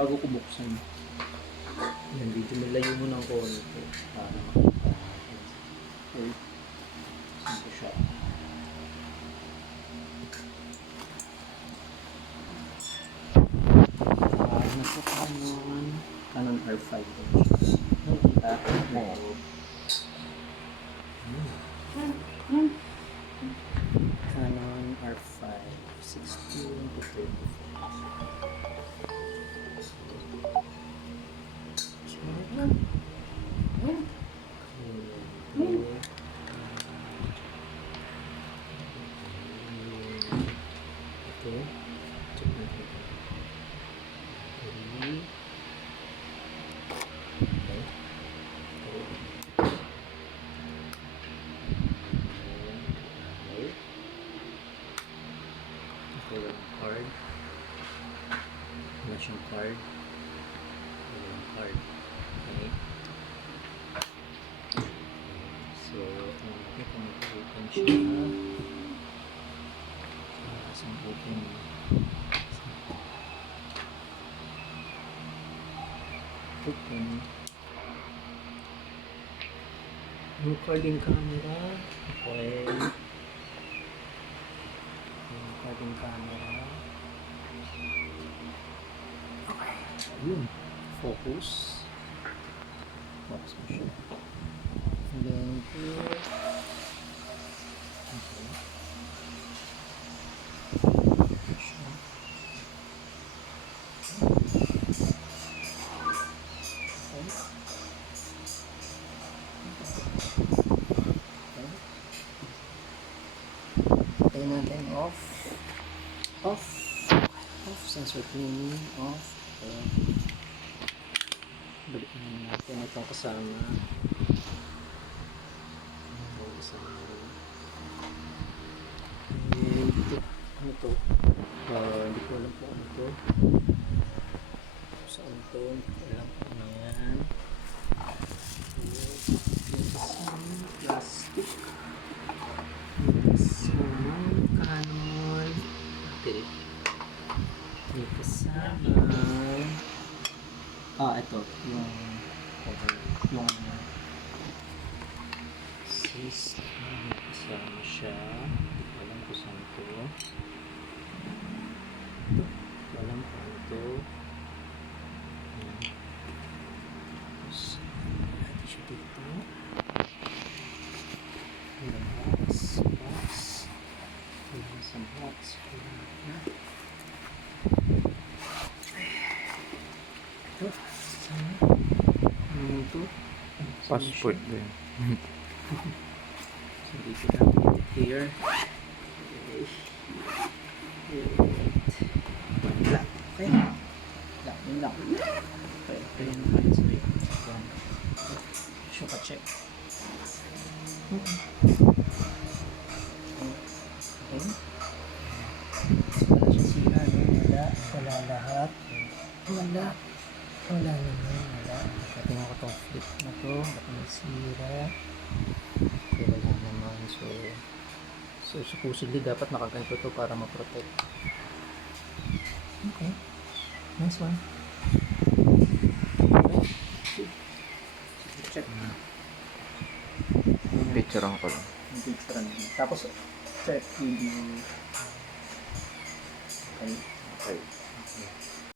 bago ko buksan. Yan, dito nilayo mo ng konti para makita natin. Okay. Saan ko siya? Ano po Canon R5 din siya. Nakita? Oo. Canon R5 16 to 34. Ito, check natin. Card. Wala siyang card. Walang card. Okay. So, natin kung mag-open siya. Saan open? Open. Recording camera. Okay. Recording camera. Okay. Ayun. Focus. Focus mo siya. And then, okay. Tayo natin off. Off. Off. Sensor cleaning. Off. Okay. Balik natin itong kasama. Itong kasama. Ito. Ano to? Hindi ko alam po ano to. Saan to? Hindi ko alam po ano yan. Plastic. Canon. Okay. May kasama. Ito. Yung cover. Yung sis. May kasama siya. Hindi ko alam kung saan ito. Hindi ko alam kung ano ito. Tapos, natin siya dito. Yung box. Some box. Ito. Saan? Ano ito? Passport din. So, dito natin here. Lock. Okay. Lock. Yung lock. Okay. Ito yung nakalits ko yun. Show ka check. Okay. Wala siya sira, no? Wala lahat. Wala naman, wala. Tingnan ko itong flip na to. Baka may sira. Okay, wala naman. So supposedly dapat nakaganto to para ma-protect. Okay. Nice one. Okay. Check. Picturean ko lang. Picturean. Tapos check yung okay.